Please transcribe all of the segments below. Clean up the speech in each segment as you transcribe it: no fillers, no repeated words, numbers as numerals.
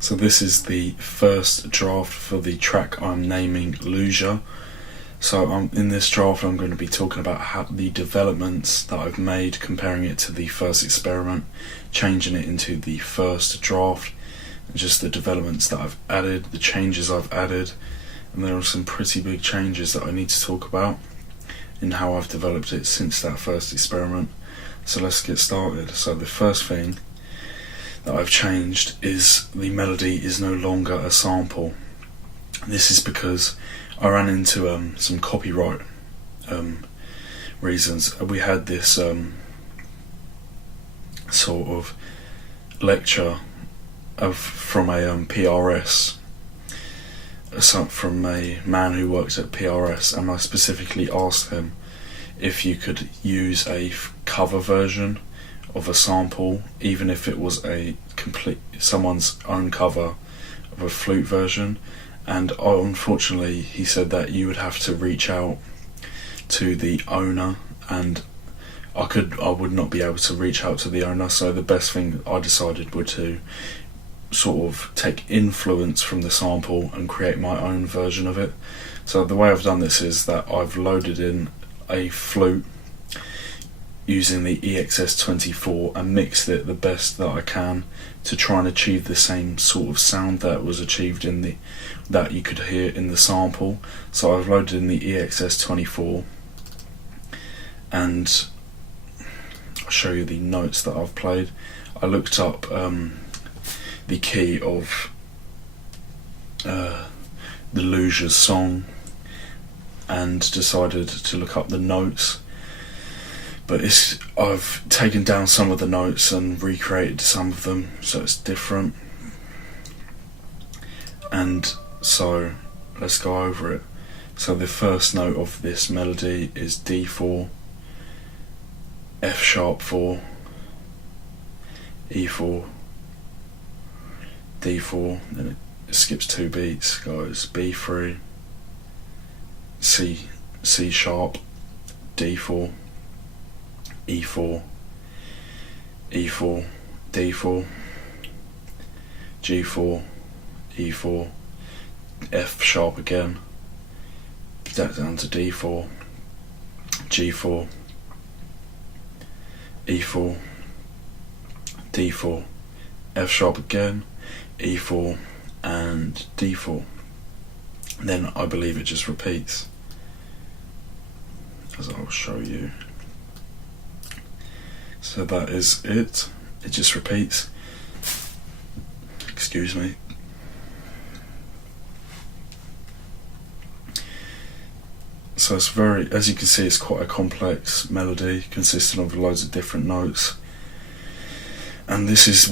So this is the first draft for the track I'm naming Lugia. So in this draft I'm going to be talking about how the developments that I've made, comparing it to the first experiment, changing it into the first draft, and just the developments that I've added, the changes I've added, and there are some pretty big changes that I need to talk about in how I've developed it since that first experiment. So let's get started. So the first thing that I've changed is the melody is no longer a sample. This is because I ran into some copyright reasons. We had this sort of lecture from a PRS, from a man who works at PRS, and I specifically asked him if you could use a cover version of a sample, even if it was a complete someone's own cover of a flute version. And unfortunately he said that you would have to reach out to the owner, and I would not be able to reach out to the owner. So the best thing I decided were to sort of take influence from the sample and create my own version of it. So the way I've done this is that I've loaded in a flute using the EXS24 and mixed it the best that I can to try and achieve the same sort of sound that was achieved in that you could hear in the sample. So I've loaded in the EXS24 and I'll show you the notes that I've played. I looked up the key of the Lugia's song and decided to look up the notes, but I've taken down some of the notes and recreated some of them so it's different. And so let's go over it. So the first note of this melody is D4, F sharp 4, E4, D4, then it skips 2 beats, goes B3, C sharp, D4, E4, E4, D4, G4, E4, F sharp again, that down to D4, G4, E4, D4, F sharp again, E4 and D4. Then I believe it just repeats, as I'll show you. So that is it. It just repeats. Excuse me. So it's as you can see, it's quite a complex melody consisting of loads of different notes. And this is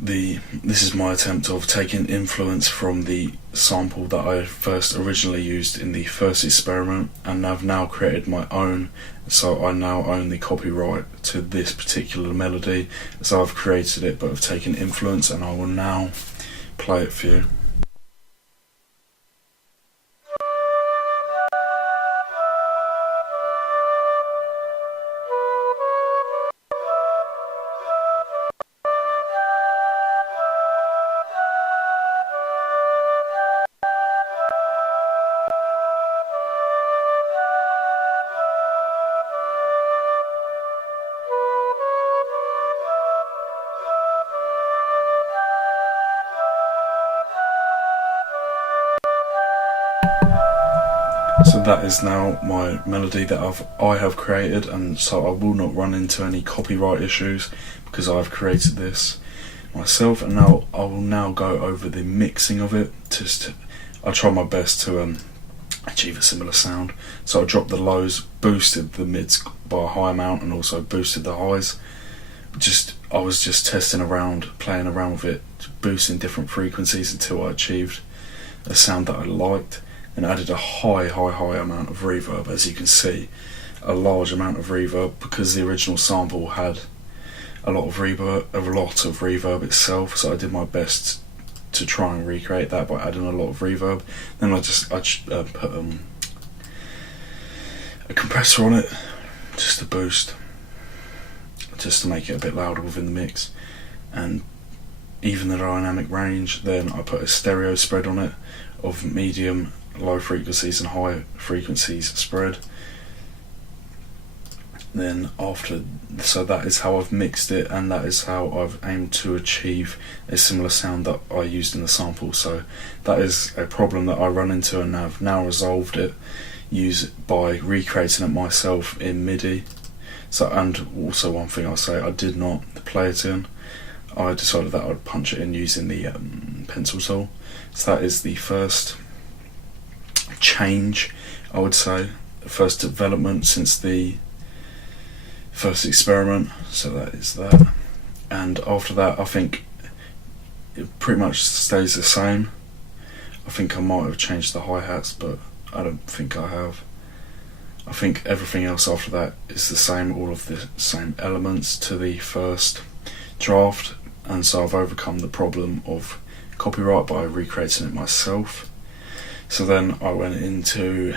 this is my attempt of taking influence from the sample that I first originally used in the first experiment, and I've now created my own. So I now own the copyright to this particular melody. So I've created it, but I've taken influence, and I will now play it for you. So that is now my melody that I have created, and so I will not run into any copyright issues because I've created this myself. And now I will now go over the mixing of it. I try my best to achieve a similar sound. So I dropped the lows, boosted the mids by a high amount, and also boosted the highs. I was just testing around, playing around with it, boosting different frequencies until I achieved a sound that I liked. And added a high amount of reverb. As you can see, a large amount of reverb, because the original sample had a lot of reverb itself. So I did my best to try and recreate that by adding a lot of reverb. Then I put a compressor on it just to boost, just to make it a bit louder within the mix. And even the dynamic range. Then I put a stereo spread on it of medium, low frequencies and high frequencies spread. Then so that is how I've mixed it, and that is how I've aimed to achieve a similar sound that I used in the sample. So that is a problem that I run into, and I've now resolved it by recreating it myself in MIDI. So, and also one thing I'll say, I did not play it in. I decided that I'd punch it in using the pencil tool. So that is the first change, I would say, the first development since the first experiment. So that is that. And after that, I think it pretty much stays the same. I think I might have changed the hi-hats, but I don't think I have. I think everything else after that is the same, all of the same elements to the first draft, and so I've overcome the problem of copyright by recreating it myself. So then I went into,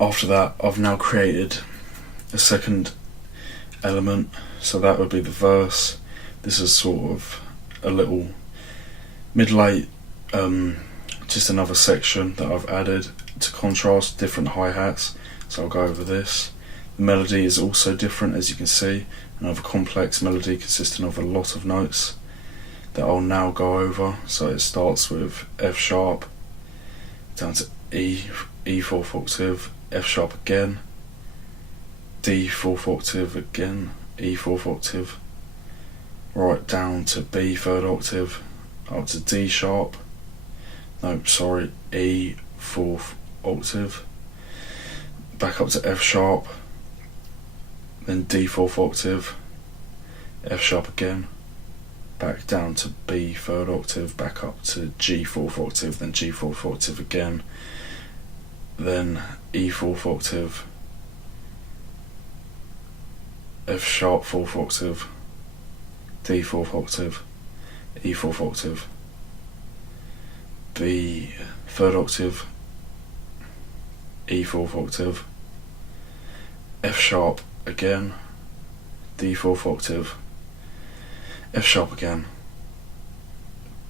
after that I've now created a second element, so that would be the verse. This is sort of a little mid-late, just another section that I've added to contrast different hi-hats, so I'll go over this. The melody is also different, as you can see, another complex melody consisting of a lot of notes that I'll now go over. So it starts with F sharp, down to E 4th octave, F sharp again, D 4th octave again, E 4th octave, right down to B 3rd octave, up to D sharp, E 4th octave, back up to F sharp, then D 4th octave, F sharp again, back down to B 3rd octave, back up to G 4th octave, then G 4th octave again, then E 4th octave, F sharp 4th octave, D 4th octave, E 4th octave, B 3rd octave, E 4th octave, F sharp again, D 4th octave, F sharp again,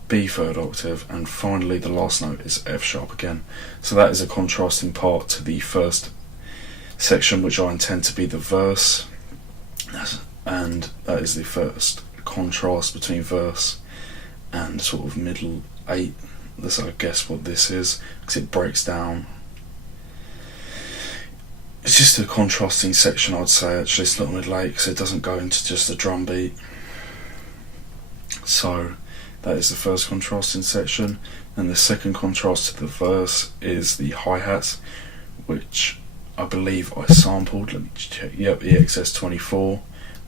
B 3rd octave, and finally the last note is F sharp again. So that is a contrasting part to the first section, which I intend to be the verse, and that is the first contrast between verse and sort of middle 8. That's, I guess, what this is, because it breaks down. It's just a contrasting section, I'd say. Actually, it's not middle 8 because it doesn't go into just a drum beat. So that is the first contrasting section, and the second contrast to the verse is the hi-hats, which I believe I sampled. Let me check. Yep, EXS24,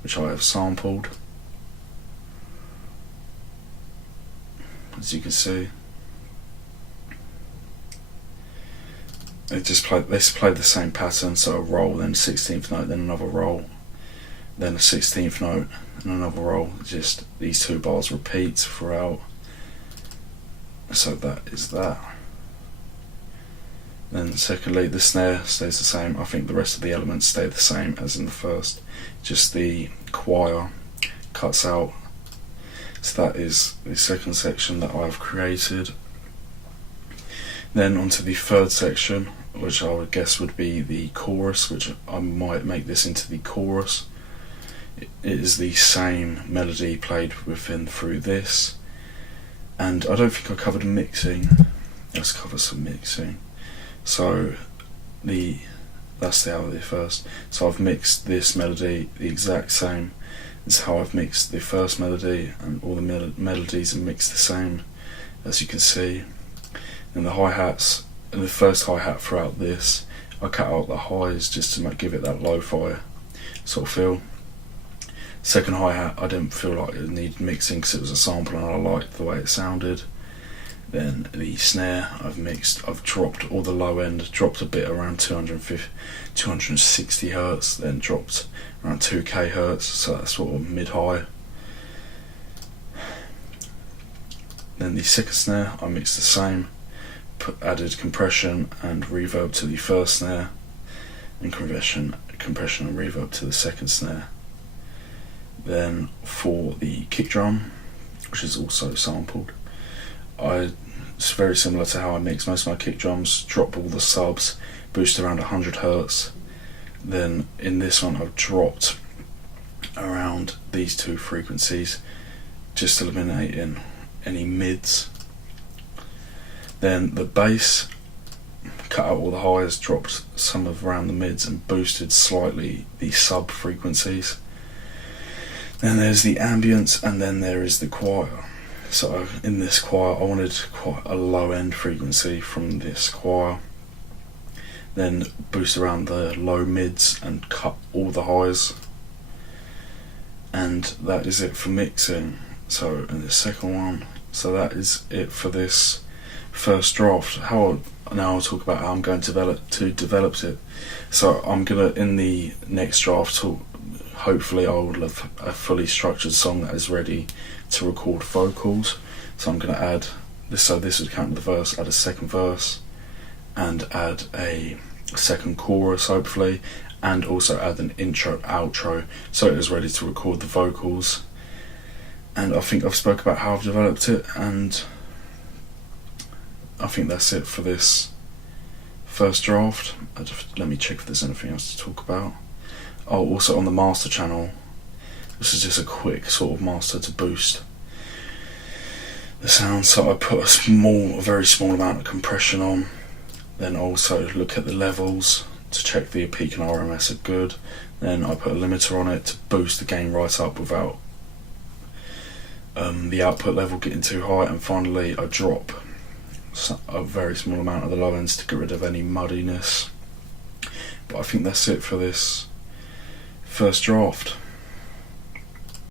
which I have sampled, as you can see. This played the same pattern, so a roll, then 16th note, then another roll, then a 16th note, and another roll. Just these two bars repeat throughout. So that is that. Then secondly, the snare stays the same. I think the rest of the elements stay the same as in the first. Just the choir cuts out. So that is the second section that I've created. Then onto the third section, which I would guess would be the chorus, which I might make this into the chorus. It is the same melody played within through this, and I don't think I covered mixing. Let's cover some mixing. So that's the melody first. So I've mixed this melody the exact same as how I've mixed the first melody, and all the melodies are mixed the same, as you can see. And the hi-hats, and the first hi-hat throughout this, I cut out the highs just to give it that lo-fi sort of feel. Second hi-hat, I didn't feel like it needed mixing because it was a sample and I liked the way it sounded. Then the snare, I've dropped all the low end, dropped a bit around 260 hertz, then dropped around 2k hertz, so that's sort of mid-high. Then the second snare, I mixed the same, added compression and reverb to the first snare, and compression compression and reverb to the second snare. Then for the kick drum, which is also sampled, it's very similar to how I mix most of my kick drums. Drop all the subs, boost around 100 Hz. Then in this one I've dropped around these two frequencies, just eliminating any mids. Then the bass, cut out all the highs, dropped some of around the mids and boosted slightly the sub frequencies. Then there's the ambience, and then there is the choir. So in this choir I wanted quite a low end frequency from this choir, then boost around the low mids and cut all the highs. And that is it for mixing. So in the second one, so that is it for this first draft. Now I'll talk about how I'm going to develop it. So I'm gonna, in the next draft, hopefully I will have a fully structured song that is ready to record vocals. So I'm gonna add this, so this would count the verse, add a second verse, and add a second chorus hopefully, and also add an intro outro so it is ready to record the vocals. And I think I've spoke about how I've developed it, and I think that's it for this first draft. Let me check if there's anything else to talk about. Oh, also on the master channel, this is just a quick sort of master to boost the sound. So I put a very small amount of compression on, then also look at the levels to check the peak and RMS are good. Then I put a limiter on it to boost the gain right up without the output level getting too high. And finally I drop a very small amount of the low ends to get rid of any muddiness. But I think that's it for this first draft.